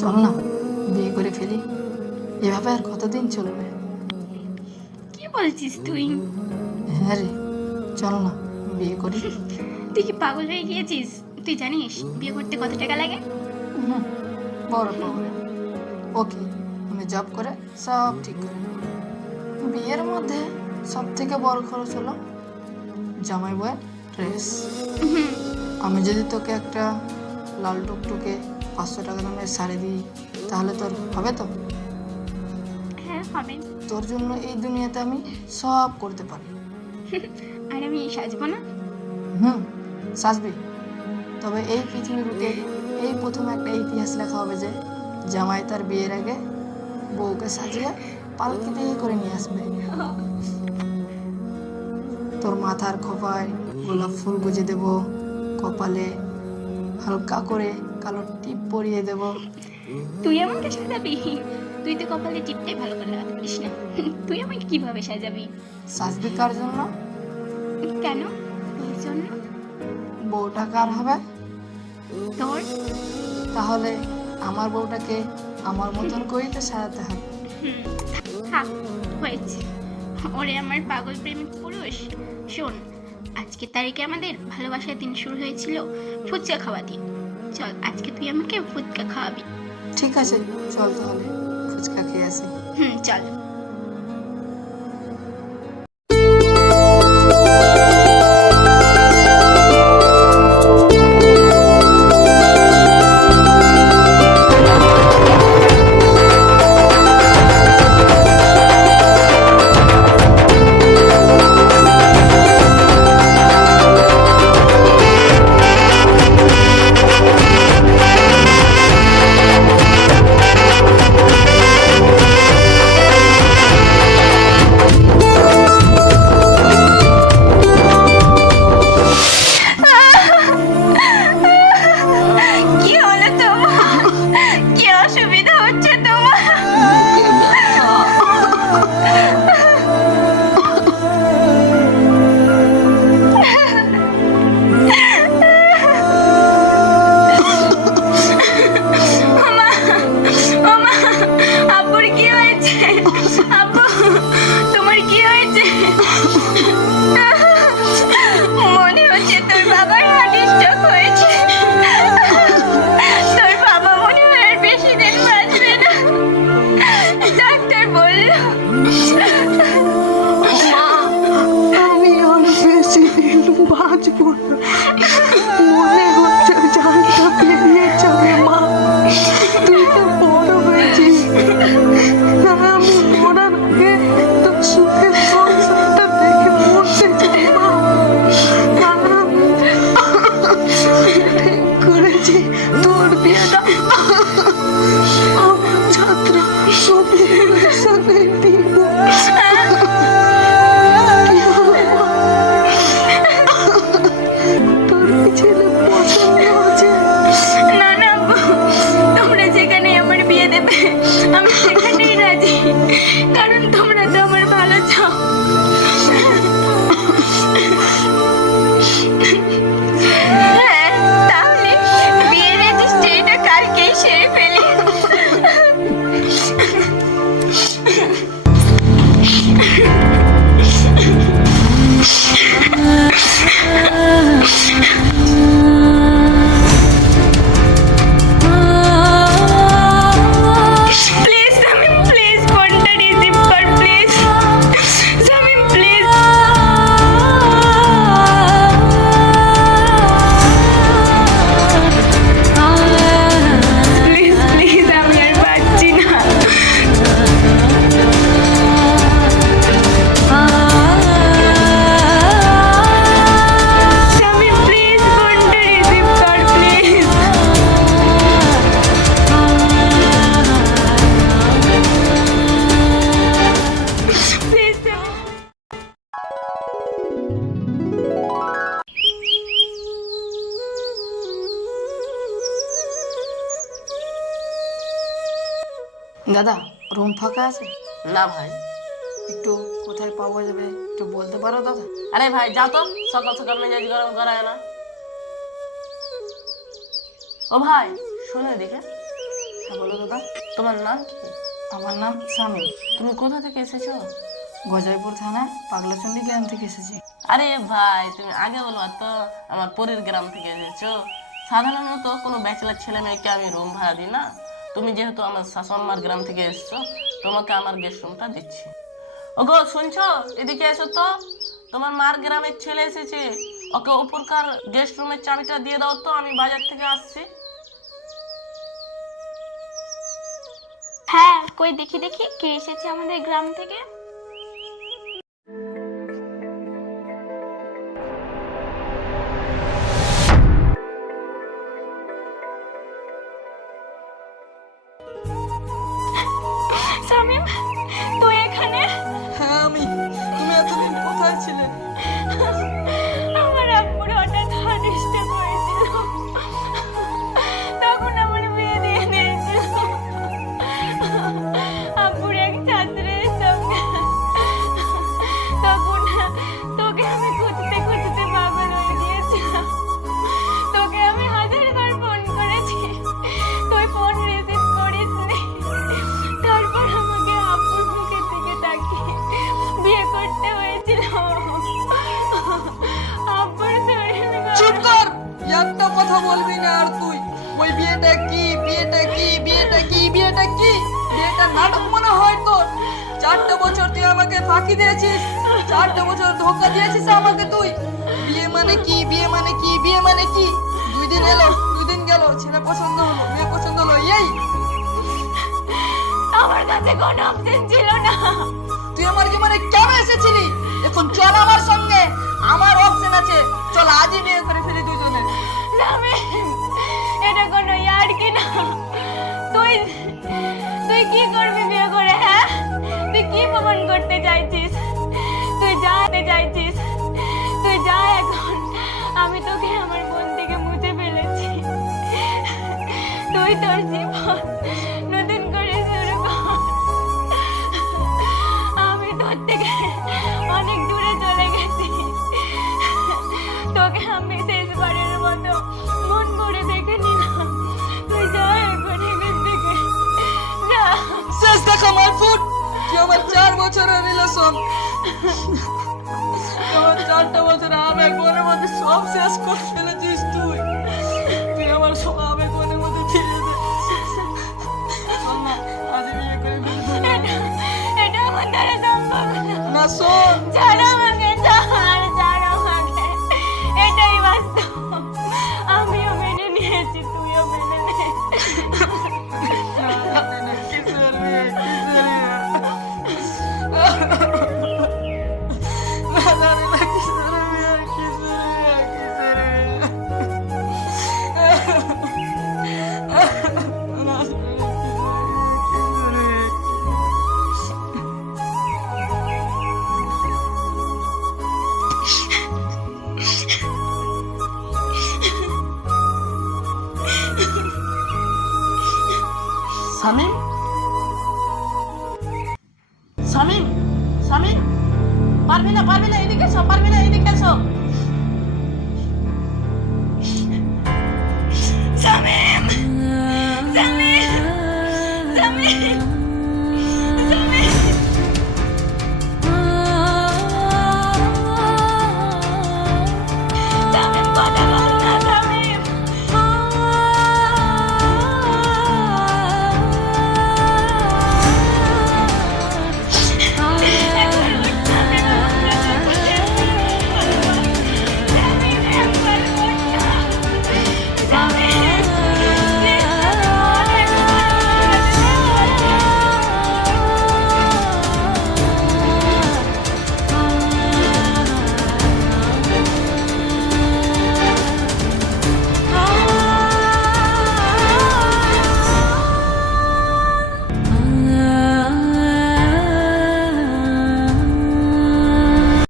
চল না বিয়ে করে ফেলি। এভাবে আর কতদিন চলবে? কি বলছিস তুই? হ্যাঁ রে চল না বিয়ে করি। তুই কি পাগল হয়ে গিয়েছিস? তুই জানিস বিয়ে করতে কত টাকা লাগে? বড় প্রবলেম ওকে আমি জব করে সব ঠিক করে বিয়ের মধ্যে সব থেকে বড় খরচ হলো জামাই বয়ের ড্রেস আমি যদি তোকে একটা লাল টুকটুকে পাঁচশো টাকা দামের শাড়ি দিই তাহলে তোর হবে তো? হ্যাঁ হবে। তোর জন্য এই দুনিয়াতে আমি সব করতে পারি। আর আমি সাজবো না? হুম সাজবি। তবে এই পৃথিবীর বুকে এই প্রথম একটা ইতিহাস লেখা হবে যে জামাই তার বিয়ের আগে বউকে সাজিয়ে পালকিতে করে নিয়ে আসবে। তোর মাথার খোপায় গোলাপ ফুল গুজে দেব কপালে হালকা করে কালো টিপ পরিয়ে দেব। তুই আমাকে সাজাবি? তুই তো কপালে টিপটাই ভালো করে লাগাতে পারিস না। তুই আমাকে কীভাবে সাজাবি? সাজবি কার জন্য? কেন? তোর জন্য। বউটা কার হবে? তোর। তাহলে আমার বউটাকে আমার মতন করেই তো সাজাতে হবে। হয়েছে। ওরে আমার পাগল প্রেমিক পুরুষ। শোন আজকে তারিখে আমাদের ভালোবাসার দিন শুরু হয়েছিল ফুচকা খাওয়া দিন। চল আজকে তুই আমাকে ফুচকা খাওয়াবি। ঠিক আছে চল তাহলে ফুচকা খেয়ে আসি। হুম চল। বলল দাদা রুম ফাঁকা আছে? না ভাই। একটু কোথায় পাওয়া যাবে একটু বলতে পারো দাদা? আরে ভাই যাও তো। সকাল সকাল মেজাজ গরম করায় না। ও ভাই শুনে দেখে হ্যাঁ বলো দাদা। তোমার নাম কি? আমার নাম স্বামী তুমি কোথা থেকে এসেছ? গজাইপুর থানায় পাগলাচন্ডী গ্রাম থেকে এসেছি। আরে ভাই তুমি আগে বলো তো আমার পরের গ্রাম থেকে এসেছ। সাধারণত কোনো ব্যাচেলার ছেলে মেয়েকে আমি রুম ভাড়া দিই না? তুমি যেহেতু আমার শাশুড়মার গ্রাম থেকে এসছো, তোমাকে আমার গেস্ট রুমটা দিচ্ছি। ওগো, শুনছো? এদিকে এসো তো। তোমার মার গ্রামের ছেলে এসেছে। ওকে উপরকার গেস্ট রুমের চাবিটা দিয়ে দাও তো, আমি বাজার থেকে আসছি। হ্যাঁ কই দেখি দেখি। কে এসেছে আমাদের গ্রাম থেকে? কি? কি বিয়েটা নাটক মনে হয় তোর চারটে বছর তুই আমাকে ফাঁকি দিয়েছিস। চারটে বছর ধোকা দিয়েছিস আমাকে তুই। বিয়ে মানে কি? বিয়ে মানে কি? বিয়ে মানে কি? দুই দিন এলো দুই দিন গেল ছেলে পছন্দ হলো মেয়ে পছন্দ হলো এই। আমার কাছে কোনো অপশন ছিল না। তুই আমার জীবনে কেন এসেছিলি? এখন চল আমার সঙ্গে। আমার অপশন আছে। চল আজই বিয়ে করে ফেলি দুজনে। আমি এটা কোনো ইয়ার কি না। তুই তুই কি করবি বিয়ে করে হ্যাঁ? তুই কি প্রমাণ করতে চাইছিস? তুই যাতে চাইছিস, তুই যা এখন। আমি তোকে আমার মন থেকে মুছে ফেলেছি। তুই তোর জীবন আমার চার বছরের রিলেশন আমার চারটা বছর আবেগ মনের মধ্যে সব শেষ করে ফেলেছিস তুই। তুই আমার সব আবেগ মনের মধ্যে ফিরে দে। আজ বিয়ে করে এটা এটা আমার দ্বারা সম্ভব না। না শোন। ছাড় আমাকে ছাড় ছাড় আমাকে এটাই বাস্তব। আমিও মেনে নিয়েছি তুইও মেনে না,